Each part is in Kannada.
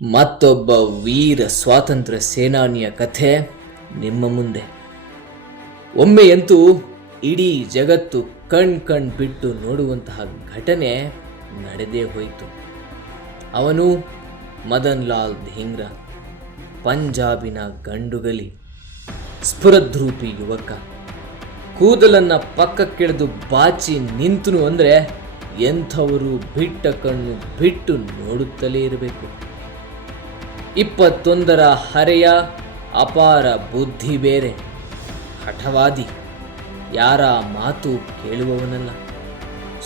ಮತ್ತೊಬ್ಬ ವೀರ ಸ್ವಾತಂತ್ರ್ಯ ಸೇನಾನಿಯ ಕಥೆ ನಿಮ್ಮ ಮುಂದೆ. ಒಮ್ಮೆಯಂತೂ ಇಡೀ ಜಗತ್ತು ಕಣ್ ಕಣ್ ಬಿಟ್ಟು ನೋಡುವಂತಹ ಘಟನೆ ನಡೆದೇ ಹೋಯಿತು. ಅವನು ಮದನ್ ಲಾಲ್ ಧಿಂಗ್ರಾ ಪಂಜಾಬಿನ ಗಂಡುಗಲಿ, ಸ್ಫುರದ್ರೂಪಿ ಯುವಕ, ಕೂದಲನ್ನ ಪಕ್ಕಕ್ಕೆಳೆದು ಬಾಚಿ ನಿಂತನು ಅಂದರೆ ಎಂಥವರು ಬಿಟ್ಟ ಕಣ್ಣು ಬಿಟ್ಟು ನೋಡುತ್ತಲೇ ಇರಬೇಕು. ಇಪ್ಪತ್ತೊಂದರ ಹರೆಯ ಅಪಾರ ಬುದ್ಧಿ ಬೇರೆ. ಹಠವಾದಿ. ಯಾರ ಮಾತು ಕೇಳುವವನಲ್ಲ.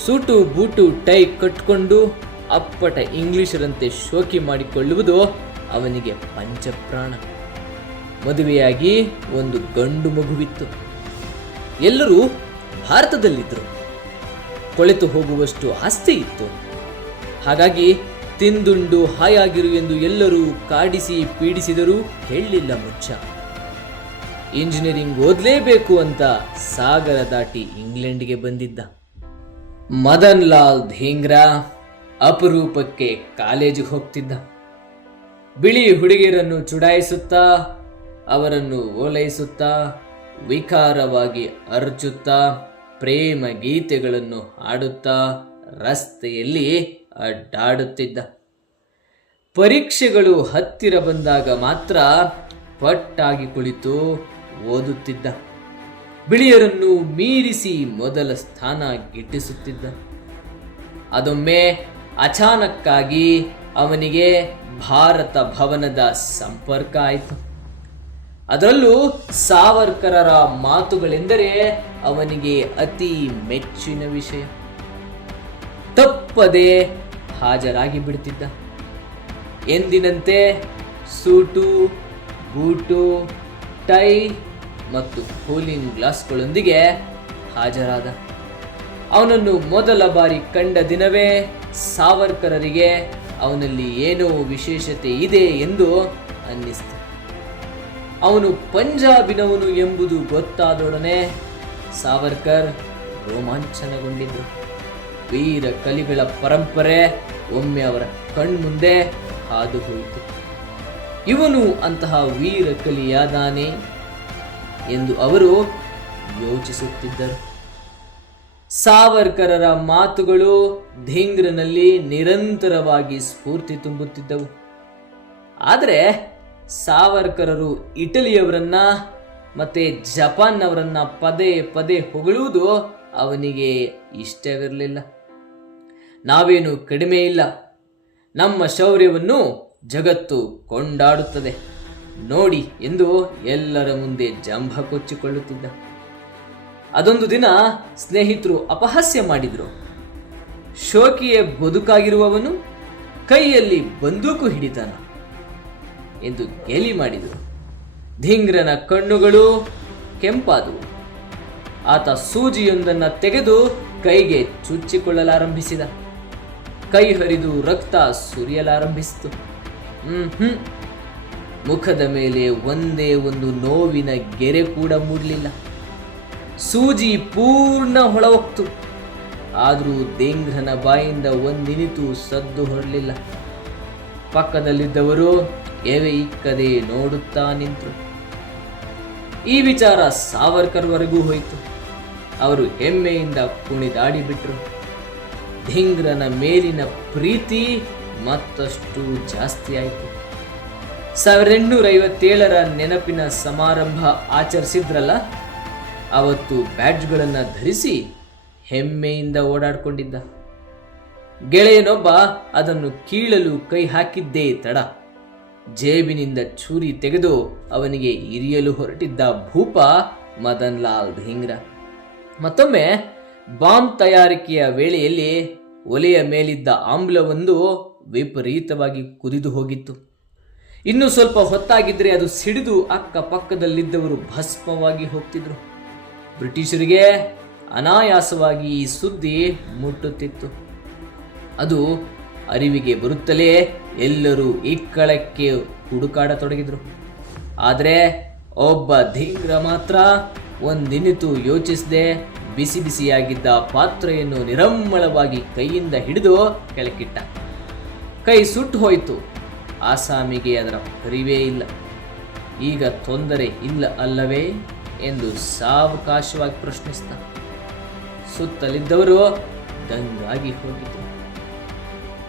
ಸೂಟು ಬೂಟು ಟೈ ಕಟ್ಕೊಂಡು ಅಪ್ಪಟ ಇಂಗ್ಲಿಷರಂತೆ ಶೋಕಿ ಮಾಡಿಕೊಳ್ಳುವುದು ಅವನಿಗೆ ಪಂಚಪ್ರಾಣ. ಮದುವೆಯಾಗಿ ಒಂದು ಗಂಡು ಮಗುವಿತ್ತು. ಎಲ್ಲರೂ ಭಾರತದಲ್ಲಿದ್ದರು. ಕೊಳೆತು ಹೋಗುವಷ್ಟು ಆಸ್ತಿ ಇತ್ತು. ಹಾಗಾಗಿ ತಿಂದುಂಡು ಹಾಯಾಗಿರು ಎಂದು ಎಲ್ಲರೂ ಕಾಡಿಸಿ ಪೀಡಿಸಿದರೂ ಹೇಳಲಿಲ್ಲ ಮುಚ್ಚ. ಇಂಜಿನಿಯರಿಂಗ್ ಓದಲೇಬೇಕು ಅಂತ ಸಾಗರ ದಾಟಿ ಇಂಗ್ಲೆಂಡ್ಗೆ ಬಂದಿದ್ದ. ಮದನ್ ಲಾಲ್ ಧೀಂಗ್ರಾ ಅಪರೂಪಕ್ಕೆ ಕಾಲೇಜಿಗೆ ಹೋಗ್ತಿದ್ದ. ಬಿಳಿ ಹುಡುಗಿಯರನ್ನು ಚುಡಾಯಿಸುತ್ತಾ, ಅವರನ್ನು ಓಲೈಸುತ್ತಾ, ವಿಕಾರವಾಗಿ ಅರ್ಚುತ್ತಾ, ಪ್ರೇಮ ಗೀತೆಗಳನ್ನು ಹಾಡುತ್ತಾ ರಸ್ತೆಯಲ್ಲಿ ಅಡ್ಡಾಡುತ್ತಿದ್ದ. ಪರೀಕ್ಷೆಗಳು ಹತ್ತಿರ ಬಂದಾಗ ಮಾತ್ರ ಪಟ್ಟಾಗಿ ಕುಳಿತು ಓದುತ್ತಿದ್ದ. ಬಿಳಿಯರನ್ನು ಮೀರಿಸಿ ಮೊದಲ ಸ್ಥಾನ ಗಿಟ್ಟಿಸುತ್ತಿದ್ದ. ಅದೊಮ್ಮೆ ಅಚಾನಕ್ಕಾಗಿ ಅವನಿಗೆ ಭಾರತ ಭವನದ ಸಂಪರ್ಕ ಆಯಿತು. ಅದರಲ್ಲೂ ಸಾವರ್ಕರರ ಮಾತುಗಳೆಂದರೆ ಅವನಿಗೆ ಅತಿ ಮೆಚ್ಚಿನ ವಿಷಯ. ತಪ್ಪದೆ ಹಾಜರಾಗಿ ಬಿಡುತ್ತಿದ್ದ ಎಂದಿನಂತೆ ಸೂಟು, ಬೂಟು, ಟೈ ಮತ್ತು ಕೂಲಿಂಗ್ ಗ್ಲಾಸ್ಗಳೊಂದಿಗೆ ಹಾಜರಾದ. ಅವನನ್ನು ಮೊದಲ ಬಾರಿ ಕಂಡ ದಿನವೇ ಸಾವರ್ಕರರಿಗೆ ಅವನಲ್ಲಿ ಏನೋ ವಿಶೇಷತೆ ಇದೆ ಎಂದು ಅನ್ನಿಸ್ತು. ಅವನು ಪಂಜಾಬಿನವನು ಎಂಬುದು ಗೊತ್ತಾದೊಡನೆ ಸಾವರ್ಕರ್ ರೋಮಾಂಚನಗೊಂಡಿದ್ದರು ವೀರ ಕಲಿಗಳ ಪರಂಪರೆ, ಒಮ್ಮೆ ಅವರ ಕಣ್ಮುಂದೆ ಹಾದು ಹೋಯಿತು ಇವನು ಅಂತಹ ವೀರ ಕಲಿಯಾದಾನೆ ಎಂದು ಅವರು ಯೋಚಿಸುತ್ತಿದ್ದರು. ಸಾವರ್ಕರರ ಮಾತುಗಳು ಧೀಂಗ್ರನಲ್ಲಿ ನಿರಂತರವಾಗಿ ಸ್ಫೂರ್ತಿ ತುಂಬುತ್ತಿದ್ದವು. ಆದರೆ ಸಾವರ್ಕರರು ಇಟಲಿಯವರನ್ನ ಮತ್ತೆ ಜಪಾನ್ನವರನ್ನ ಪದೇ ಪದೇ ಹೊಗಳುವುದು ಅವನಿಗೆ ಇಷ್ಟವಿರಲಿಲ್ಲ. ನಾವೇನು ಕಡಿಮೆ ಇಲ್ಲ. ನಮ್ಮ ಶೌರ್ಯವನ್ನು ಜಗತ್ತು ಕೊಂಡಾಡುತ್ತದೆ. ನೋಡಿ ಎಂದು ಎಲ್ಲರ ಮುಂದೆ ಜಂಭ ಕೊಚ್ಚಿಕೊಳ್ಳುತ್ತಿದ್ದ. ಅದೊಂದು ದಿನ ಸ್ನೇಹಿತರು ಅಪಹಾಸ್ಯ ಮಾಡಿದ್ರು. ಶೋಕಿಯ ಬದುಕಾಗಿರುವವನು ಕೈಯಲ್ಲಿ ಬಂದೂಕು ಹಿಡಿತಾನ ಎಂದು ಗೇಲಿ ಮಾಡಿದರು. ಧಿಂಗ್ರನ ಕಣ್ಣುಗಳು ಕೆಂಪಾದವು. ಆತ ಸೂಜಿಯೊಂದನ್ನು ತೆಗೆದು ಕೈಗೆ ಚುಚ್ಚಿಕೊಳ್ಳಲಾರಂಭಿಸಿದ. ಕೈ ಹರಿದು ರಕ್ತ ಸುರಿಯಲಾರಂಭಿಸಿತು. ಹ್ಮ್ ಮುಖದ ಮೇಲೆ ಒಂದೇ ಒಂದು ನೋವಿನ ಗೆರೆ ಕೂಡ ಮೂಡಲಿಲ್ಲ. ಸೂಜಿ ಪೂರ್ಣ ಹೊಳಹೊಕ್ತು. ಆದರೂ ದೇಂಗ್ರನ ಬಾಯಿಂದ ಒಂದಿನಿತು ಸದ್ದು ಹೊರಲಿಲ್ಲ ಪಕ್ಕದಲ್ಲಿದ್ದವರು ಎವೆ ಇಕ್ಕದೆ ನೋಡುತ್ತಾ ನಿಂತರು. ಈ ವಿಚಾರ ಸಾವರ್ಕರ್ವರೆಗೂ ಹೋಯಿತು. ಅವರು ಹೆಮ್ಮೆಯಿಂದ ಕುಣಿದಾಡಿ ಬಿಟ್ರು. ಧಿಂಗ್ರನ ಮೇಲಿನ ಪ್ರೀತಿ ಮತ್ತಷ್ಟು ಜಾಸ್ತಿ ಆಯಿತು. ಸಾವಿರದ ಎಂಟುನೂರ ಐವತ್ತೇಳರ ನೆನಪಿನ ಸಮಾರಂಭ ಆಚರಿಸಿದ್ರಲ್ಲ? ಅವತ್ತು ಬ್ಯಾಡ್ಜ್ಗಳನ್ನು ಧರಿಸಿ ಹೆಮ್ಮೆಯಿಂದ ಓಡಾಡಿಕೊಂಡಿದ್ದ. ಗೆಳೆಯನೊಬ್ಬ ಅದನ್ನು ಕೀಳಲು ಕೈ ಹಾಕಿದ್ದೇ ತಡ. ಜೇಬಿನಿಂದ ಚೂರಿ ತೆಗೆದು ಅವನಿಗೆ ಇರಿಯಲು ಹೊರಟಿದ್ದ ಭೂಪ ಮದನ್ ಲಾಲ್ ಧಿಂಗ್ರ. ಮತ್ತೊಮ್ಮೆ ಬಾಂಬ್ ತಯಾರಿಕೆಯ ವೇಳೆಯಲ್ಲಿ ಒಲೆಯ ಮೇಲಿದ್ದ ಆಮ್ಲವೊಂದು ವಿಪರೀತವಾಗಿ ಕುದಿದು ಹೋಗಿತ್ತು. ಇನ್ನು ಸ್ವಲ್ಪ ಹೊತ್ತಾಗಿದ್ರೆ ಅದು ಸಿಡಿದು ಅಕ್ಕಪಕ್ಕದಲ್ಲಿದ್ದವರು ಭಸ್ಮವಾಗಿ ಹೋಗ್ತಿದ್ರು. ಬ್ರಿಟಿಷರಿಗೆ ಅನಾಯಾಸವಾಗಿ ಈ ಸುದ್ದಿ ಮುಟ್ಟುತ್ತಿತ್ತು. ಅದು ಅರಿವಿಗೆ ಬರುತ್ತಲೇ ಎಲ್ಲರೂ ಇಕ್ಕಳಕ್ಕೆ ಹುಡುಕಾಡತೊಡಗಿದ್ರು. ಆದರೆ ಒಬ್ಬ ಧೀಂಗ್ರ ಮಾತ್ರ ಒಂದಿನಿತು ಯೋಚಿಸದೆ ಬಿಸಿ ಬಿಸಿಯಾಗಿದ್ದ ಪಾತ್ರೆಯನ್ನು ನಿರಮ್ಮಳವಾಗಿ ಕೈಯಿಂದ ಹಿಡಿದು ಕೆಳಕಿಟ್ಟ ಕೈ ಸುಟ್ಟು ಹೋಯಿತು. ಆಸಾಮಿಗೆ ಅದರ ಪರಿವೇ ಇಲ್ಲ. ಈಗ ತೊಂದರೆ ಇಲ್ಲ ಅಲ್ಲವೇ ಎಂದು ಸಾವಕಾಶವಾಗಿ ಪ್ರಶ್ನಿಸಿದ. ಸುತ್ತಲಿದ್ದವರು ದಂಗಾಗಿ ಹೋಗಿತು